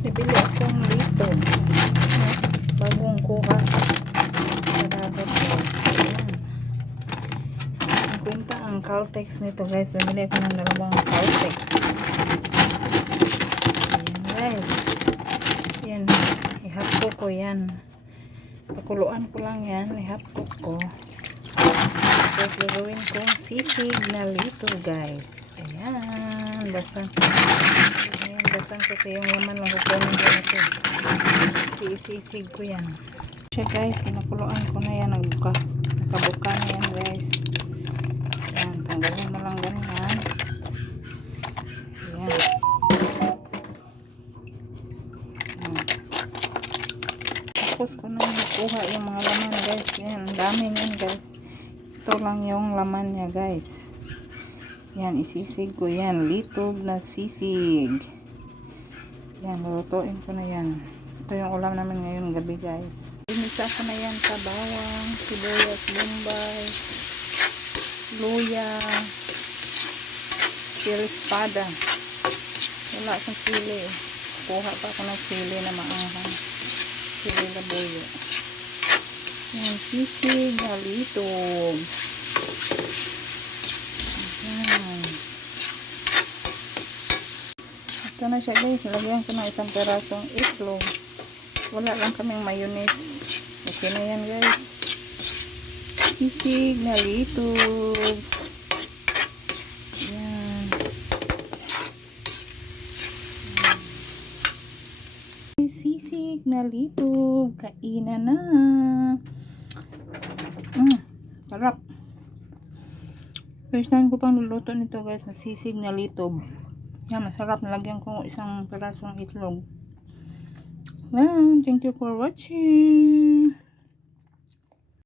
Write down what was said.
Nabili akong lito. Ah, Bagong kuha. Kadabot guys. Ang kwenta ang Caltex nito guys. Bumili ako ng dalawang Caltex. Ayan guys. Yan. Ihapko ko yan. Pakuluan ko lang yan. Ihapko ko. Tapos gagawin kong sisig na lito guys. Ayan. Basta. Ayan. Basta kasi yung laman kukunin ko ito. Sisig ko yan. Siya guys. Pinakuluan ko na yan. Nagbuka. Nakabuka na yan guys. Ayan. Tanggalin mo lang ganyan. Ayan. Ayan. Tapos ko na nakuha yung mga laman guys. Yan, dami yan guys. Ito lang yung laman niya guys. Yan, isisig ko yan. Litog na sisig. Yan, lulutuin ko na yan. Ito yung ulam namin ngayon gabi guys. Inisa ko na yan sa bawang, sibuyas, bombay, luya, sili espada. Wala akong sili. Kuha pa ako ng sili na maanghang sili na buyo. Yan, sisig na litog. Ayan. Ito na siya guys. Lagyan ko ng isang perasong itlog. Wala lang kaming mayonnaise. Okay na yan guys. Sisig na litog. Yan. Sisig na litog. Kainan na. Mm, sarap. First time ko pang luluto nito guys sisig na litog. Yan, masarap. Nalagyan ko isang perasong itlog. Yan, thank you for watching.